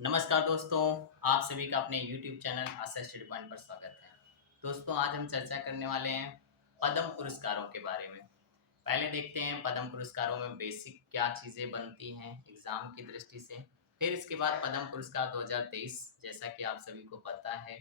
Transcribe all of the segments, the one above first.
नमस्कार दोस्तों, आप सभी का अपने YouTube चैनल आशा स्टडी पॉइंट पर स्वागत है। दोस्तों, आज हम चर्चा करने वाले हैं पद्म पुरस्कारों के बारे में। पहले देखते हैं पद्म पुरस्कारों में बेसिक क्या चीज़ें बनती हैं एग्ज़ाम की दृष्टि से। फिर इसके बाद पद्म पुरस्कार 2023, जैसा कि आप सभी को पता है,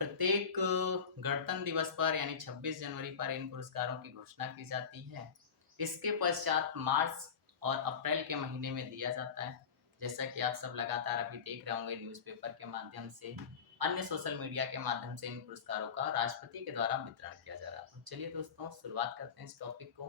प्रत्येक गणतंत्र दिवस पर यानी 26 जनवरी पर इन पुरस्कारों की घोषणा की जाती है। इसके पश्चात मार्च और अप्रैल के महीने में दिया जाता है। जैसा कि आप सब लगातार अभी देख रहे होंगे न्यूज़पेपर के माध्यम से, अन्य सोशल मीडिया के माध्यम से इन पुरस्कारों का राष्ट्रपति के द्वारा वितरण किया जा रहा है। तो चलिए दोस्तों, शुरुआत करते हैं इस टॉपिक को।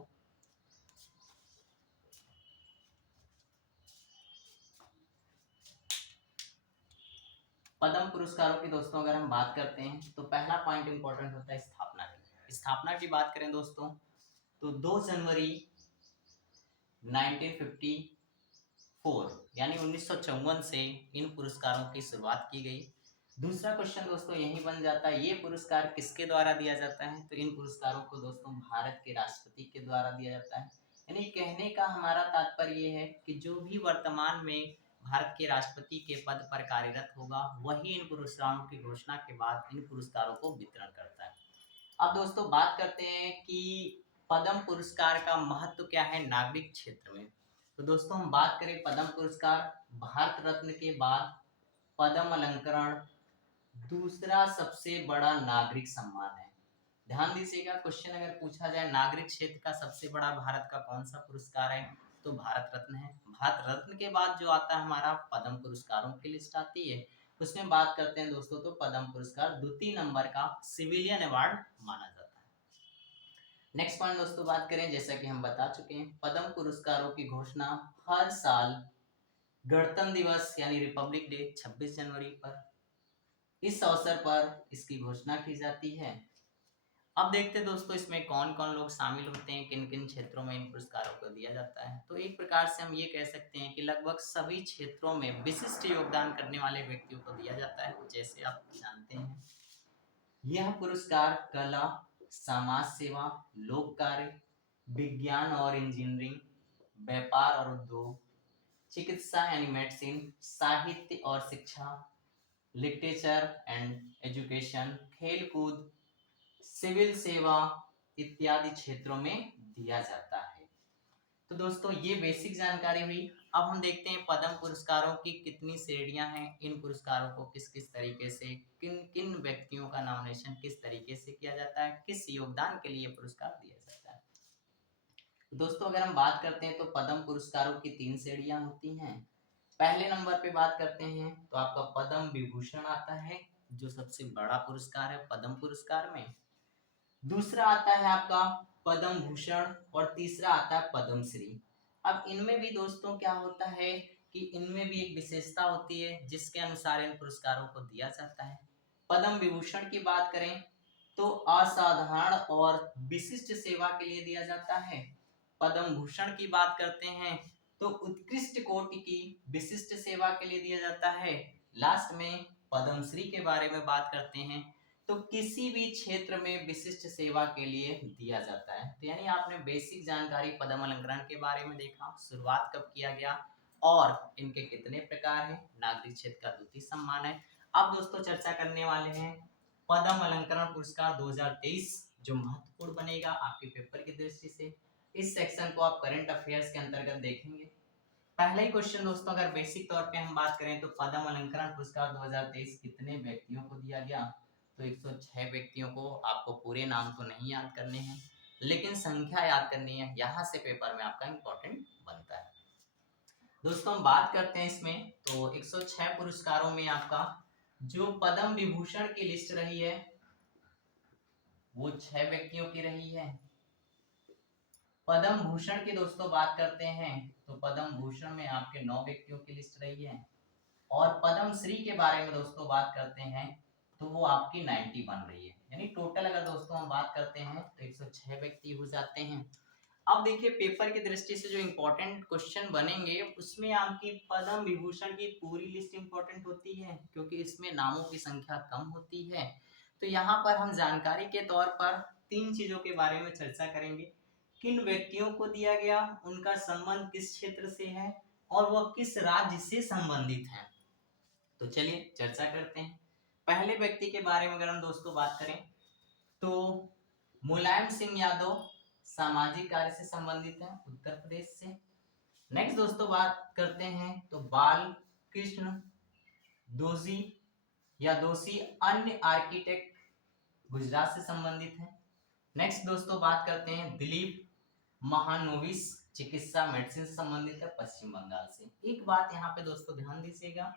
पद्म पुरस्कारों की दोस्तों अगर हम बात करते हैं तो पहला पॉइंट इंपॉर्टेंट होता है स्थापना की। स्थापना की बात करें दोस्तों तो 2 जनवरी 1954 यानी 1954 से इन पुरस्कारों की शुरुआत की गई। दूसरा क्वेश्चन दोस्तों यही बन जाता है, ये पुरस्कार किसके द्वारा दिया जाता है? तो इन पुरस्कारों को दोस्तों भारत के राष्ट्रपति के द्वारा दिया जाता है। यानी कहने का हमारा तात्पर्य ये है कि जो भी वर्तमान में भारत के राष्ट्रपति के पद पर कार्यरत होगा, वही इन पुरस्कारों की घोषणा के बाद इन पुरस्कारों को वितरण करता है। अब दोस्तों बात करते हैं कि पद्म पुरस्कार का महत्व क्या है नागरिक क्षेत्र में। तो दोस्तों हम बात करें पद्म पुरस्कार, भारत रत्न के बाद पद्म अलंकरण दूसरा सबसे बड़ा नागरिक सम्मान है। ध्यान दीजिएगा, क्वेश्चन अगर पूछा जाए नागरिक क्षेत्र का सबसे बड़ा भारत का कौन सा पुरस्कार है, तो भारत रत्न है। भारत रत्न के बाद जो आता है हमारा पद्म पुरस्कारों की लिस्ट आती है, उसमें बात करते हैं दोस्तों तो पद्म पुरस्कार द्वितीय नंबर का सिविलियन अवार्ड माना जाता है। नेक्स्ट पॉइंट दोस्तों बात करें, जैसा कि हम बता चुके हैं, पद्म पुरस्कारों की घोषणा हर साल गणतंत्र दिवस यानी रिपब्लिक डे 26 जनवरी पर, इस अवसर पर इसकी घोषणा की जाती है। अब देखते हैं दोस्तों इसमें कौन कौन लोग शामिल होते हैं, किन किन क्षेत्रों में इन पुरस्कारों को दिया जाता है। तो एक प्रकार से हम ये कह सकते हैं कि लगभग सभी क्षेत्रों में विशिष्ट योगदान करने वाले व्यक्तियों को दिया जाता है। जैसे आप जानते हैं, यह पुरस्कार कला, समाज सेवा, लोक कार्य, विज्ञान और इंजीनियरिंग, व्यापार और उद्योग, चिकित्सा यानी मेडिसिन, साहित्य और शिक्षा, लिटरेचर एंड एजुकेशन, खेलकूद, सिविल सेवा इत्यादि क्षेत्रों में दिया जाता है। तो दोस्तों ये बेसिक जानकारी हुई। अब हम देखते हैं पद्म पुरस्कारों की कितनी श्रेणियां हैं, इन पुरस्कारों को किस किस तरीके से, किन किन व्यक्तियों का नॉमिनेशन किस तरीके से किया जाता है, किस योगदान के लिए पुरस्कार दिया जाता है। दोस्तों अगर हम बात करते हैं तो पद्म पुरस्कारों की 3 श्रेणियां होती हैं। पहले नंबर पे बात करते हैं तो आपका पद्म विभूषण आता है, जो सबसे बड़ा पुरस्कार है पद्म पुरस्कार में। दूसरा आता है आपका पद्म भूषण और तीसरा आता है पद्मश्री। अब इनमें भी दोस्तों क्या होता है कि इनमें भी एक विशेषता होती है जिसके अनुसार इन पुरस्कारों को दिया जाता है। पद्म विभूषण की बात करें तो असाधारण और विशिष्ट सेवा के लिए दिया जाता है। पद्म भूषण की बात करते हैं तो उत्कृष्ट कोटि की विशिष्ट सेवा के लिए दिया जाता है। लास्ट में पद्मश्री के बारे में बात करते हैं तो किसी भी क्षेत्र में विशिष्ट सेवा के लिए दिया जाता है। तो यानी आपने बेसिक जानकारी पद्म अलंकरण के बारे में देखा, शुरुआत कब किया गया और इनके कितने प्रकार हैं, नागरिक क्षेत्र का द्वितीय सम्मान है। अब दोस्तों चर्चा करने वाले हैं पद्म अलंकरण पुरस्कार 2023, जो महत्वपूर्ण बनेगा आपके पेपर की दृष्टि से। इस सेक्शन को आप करंट अफेयर्स के अंतर्गत देखेंगे। पहला ही क्वेश्चन दोस्तों अगर बेसिक तौर पे हम बात करें तो पद्म अलंकरण पुरस्कार 2023 कितने व्यक्तियों को दिया गया, तो 106 व्यक्तियों को। आपको पूरे नाम तो नहीं याद करने हैं, लेकिन संख्या याद करनी है, यहाँ से पेपर में आपका इंपॉर्टेंट बनता है। दोस्तों हम बात करते हैं इसमें तो 106 पुरस्कारों में आपका जो पद्म विभूषण की लिस्ट रही है वो 6 व्यक्तियों की रही है। पद्म भूषण की दोस्तों बात करते हैं तो पद्म भूषण में आपके 9 व्यक्तियों की लिस्ट रही है। और पद्म श्री के बारे में दोस्तों बात करते हैं तो वो आपकी 90 बन रही है। यानी टोटल अगर दोस्तों हम बात करते हैं तो 106 व्यक्ति हो जाते हैं। अब देखिए पेपर की दृष्टि से जो इंपॉर्टेंट क्वेश्चन बनेंगे उसमें आपकी पद्म विभूषण की पूरी लिस्ट इंपॉर्टेंट होती है, क्योंकि इसमें नामों की संख्या कम होती है। तो यहाँ पर हम जानकारी के तौर पर 3 चीजों के बारे में चर्चा करेंगे। किन व्यक्तियों को दिया गया, उनका संबंध किस क्षेत्र से है और वह किस राज्य से संबंधित है। तो चलिए चर्चा करते हैं। पहले व्यक्ति के बारे में अगर हम दोस्तों बात करें तो मुलायम सिंह यादव सामाजिक कार्य से संबंधित है, उत्तर प्रदेश से। नेक्स्ट दोस्तों बात करते हैं तो बाल कृष्ण दोषी या दोषी अन्य आर्किटेक्ट गुजरात से संबंधित है। नेक्स्ट दोस्तों बात करते हैं दिलीप महानोविस चिकित्सा मेडिसिन से संबंधित है, पश्चिम बंगाल से। एक बात यहाँ पे दोस्तों ध्यान दीजिएगा,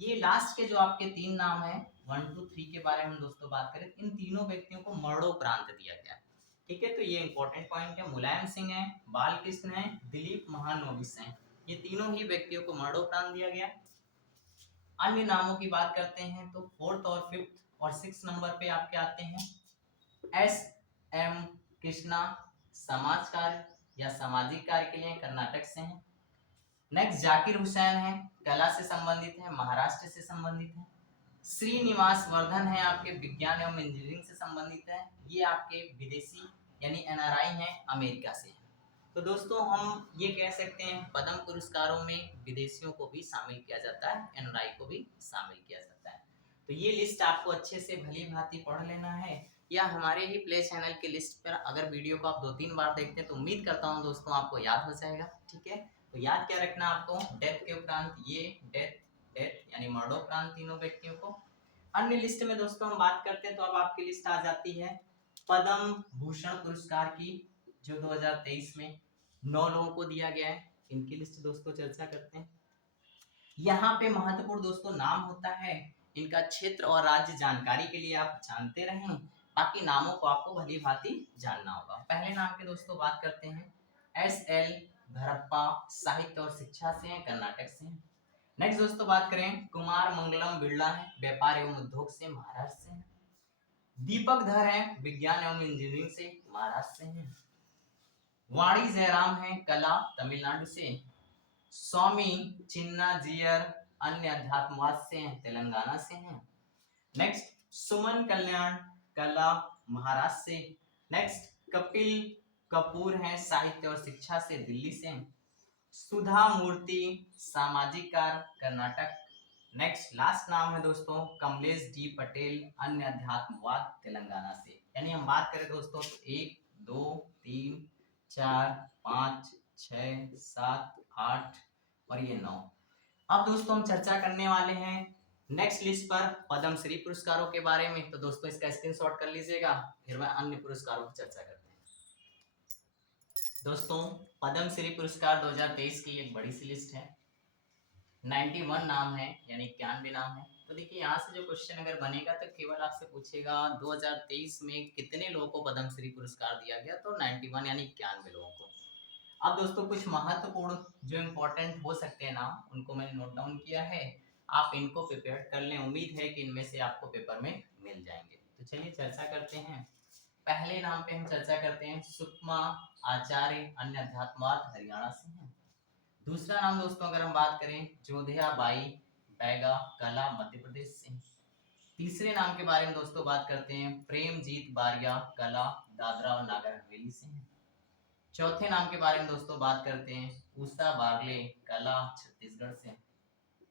ये लास्ट के जो आपके 3 नाम है 1 2 3 के बारे में दोस्तों बात करें, इन तीनों व्यक्तियों को मरणोपरांत दिया गया। ठीक है, तो ये इंपॉर्टेंट पॉइंट है। मुलायम सिंह है, बालकृष्ण है, दिलीप महानोविस है, ये तीनों ही व्यक्तियों को मरणोपरांत दिया गया। अन्य नामों की बात करते हैं तो 4th और 5th और 6th नंबर पे आपके आते हैं एस एम कृष्णा, समाज कार्य या सामाजिक कार्य के लिए कर्नाटक से हैं। नेक्स्ट जाकिर हुसैन है, कला से संबंधित है, महाराष्ट्र से संबंधित है। श्रीनिवास वर्धन है, आपके विज्ञान एवं इंजीनियरिंग से संबंधित है, ये आपके विदेशी यानी एनआरआई हैं, अमेरिका से। तो दोस्तों हम ये कह सकते हैं पद्म पुरस्कारों में विदेशियों को भी शामिल किया जाता है, एनआरआई को भी शामिल किया जाता है। तो ये लिस्ट आपको अच्छे से भली भांति पढ़ लेना है, या हमारे ही प्ले चैनल के लिस्ट पर अगर वीडियो को आप 2-3 बार देखते हैं तो उम्मीद करता हूँ दोस्तों आपको याद हो जाएगा। ठीक है, तो याद क्या रखना आपको, डेथ के उपरांत ये डेथ डेथ यानी मरणोपरांत तीनों व्यक्तियों को। अन्य लिस्ट में दोस्तों हम बात करते हैं तो अब आपकी लिस्ट आ जाती है पद्म भूषण पुरस्कार की, जो 2023 में 9 लोगों को दिया गया है। इनकी लिस्ट दोस्तों चर्चा करते हैं। यहाँ पे महत्वपूर्ण दोस्तों नाम होता है, इनका क्षेत्र और राज्य जानकारी के लिए आप जानते रहें, बाकी नामों को आपको भली भांति जानना होगा। पहले नाम के दोस्तों बात करते हैं एस एल धरप्पा, साहित्य और शिक्षा से हैं, कर्नाटक से हैं। नेक्स्ट दोस्तों बात करें कुमार मंगलम बिरला है, व्यापार एवं उद्योग से, महाराष्ट्र से हैं। दीपक धर है, विज्ञान एवं इंजीनियरिंग से, महाराष्ट्र से हैं। वाणी जयराम है, कला, तमिलनाडु से। स्वामी चिन्ना जियर अन्य अध्यात्मवाद से हैं, तेलंगाना से हैं। नेक्स्ट सुमन कल्याण, कला, महाराष्ट्र से। नेक्स्ट कपिल कपूर हैं, साहित्य और शिक्षा से, दिल्ली से। सुधा मूर्ति सामाजिक कार्य, कर्नाटक। नेक्स्ट लास्ट नाम है दोस्तों कमलेश डी पटेल, अन्य अध्यात्मवाद, तेलंगाना से। यानी हम बात करें दोस्तों 1 2 3 4 5 6 7 8 और ये 9। अब दोस्तों हम चर्चा करने वाले हैं नेक्स्ट लिस्ट पर पद्मश्री पुरस्कारों के बारे में। तो दोस्तों इसका स्क्रीनशॉट कर लीजिएगा, फिर मैं अन्य पुरस्कारों की चर्चा करते हैं। दोस्तों पद्मश्री पुरस्कार 2023 की एक बड़ी सी लिस्ट है, 91 नाम है यानी 91 नाम है। तो देखिए यहाँ से जो क्वेश्चन अगर बनेगा तो केवल आपसे पूछेगा 2023 में कितने लोगों को पद्मश्री पुरस्कार दिया गया, तो 91 यानी 91 लोगों को। अब दोस्तों कुछ महत्वपूर्ण जो इम्पोर्टेंट हो सकते हैं नाम, उनको मैंने नोट डाउन किया है, आप इनको प्रिपेयर कर लें। उम्मीद है कि इनमें से आपको पेपर में मिल जाएंगे। तो चलिए चर्चा करते हैं। पहले नाम पे हम चर्चा करते हैं सुषमा आचार्य, अन्य अध्यात्मवाद, हरियाणा से हैं। दूसरा नाम दोस्तों अगर हम बात करें जोधिया बाई बैगा, कला, मध्य प्रदेश से। तीसरे नाम के बारे में दोस्तों बात करते हैं प्रेमजीत बारिया, कला, दादरा और नागर हवेली से हैं। चौथे नाम के बारे में दोस्तों बात करते हैं उषा बारले, कला, छत्तीसगढ़ से।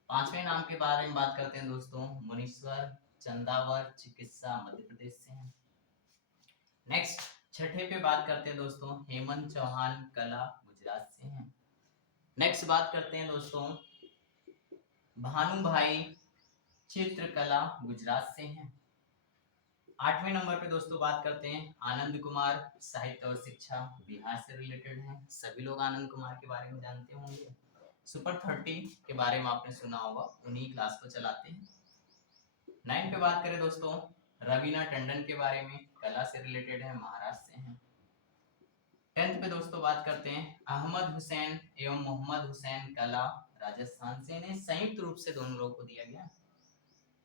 पांचवें नाम के बारे में बात करते हैं दोस्तों मुनीश्वर चंदावर, चिकित्सा, मध्य प्रदेश से हैं। नेक्स्ट छठे पे बात करते हैं दोस्तों हेमंत चौहान, कला, गुजरात से हैं। नेक्स्ट बात करते हैं दोस्तों भानु भाई चित्रकला, गुजरात से हैं। 8वें नंबर पे दोस्तों बात करते हैं आनंद कुमार, साहित्य और शिक्षा, बिहार से रिलेटेड हैं। सभी लोग आनंद कुमार के बारे में जानते होंगे, सुपर 30 के बारे में आपने सुना होगा, उन्हीं क्लास को चलाते हैं। 9 पे बात करें दोस्तों रवीना टंडन के बारे में, कला से रिलेटेड है, महाराष्ट्र से हैं। 10th पे दोस्तों बात करते हैं अहमद हुसैन एवं मोहम्मद हुसैन, कला, राजस्थान से। इन्हें संयुक्त रूप से दोनों लोगों को दिया गया।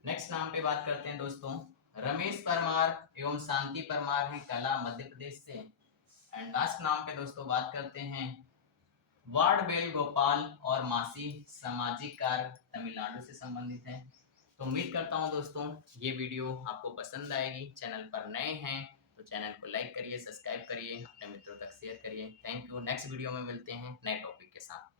नेक्स्ट नाम पे बात करते हैं दोस्तों रमेश परमार एवं शांति परमार हैं, कला, मध्य प्रदेश से। एंड लास्ट नाम पे दोस्तों बात करते हैं वार्ड बेल गोपाल और मासी, सामाजिक कार्य, तमिलनाडु से संबंधित हैं। तो उम्मीद करता हूँ दोस्तों ये वीडियो आपको पसंद आएगी। चैनल पर नए हैं तो चैनल को लाइक करिए, सब्सक्राइब करिए, अपने मित्रों तक शेयर करिए। Thank you. नेक्स्ट वीडियो में मिलते हैं नए टॉपिक के साथ।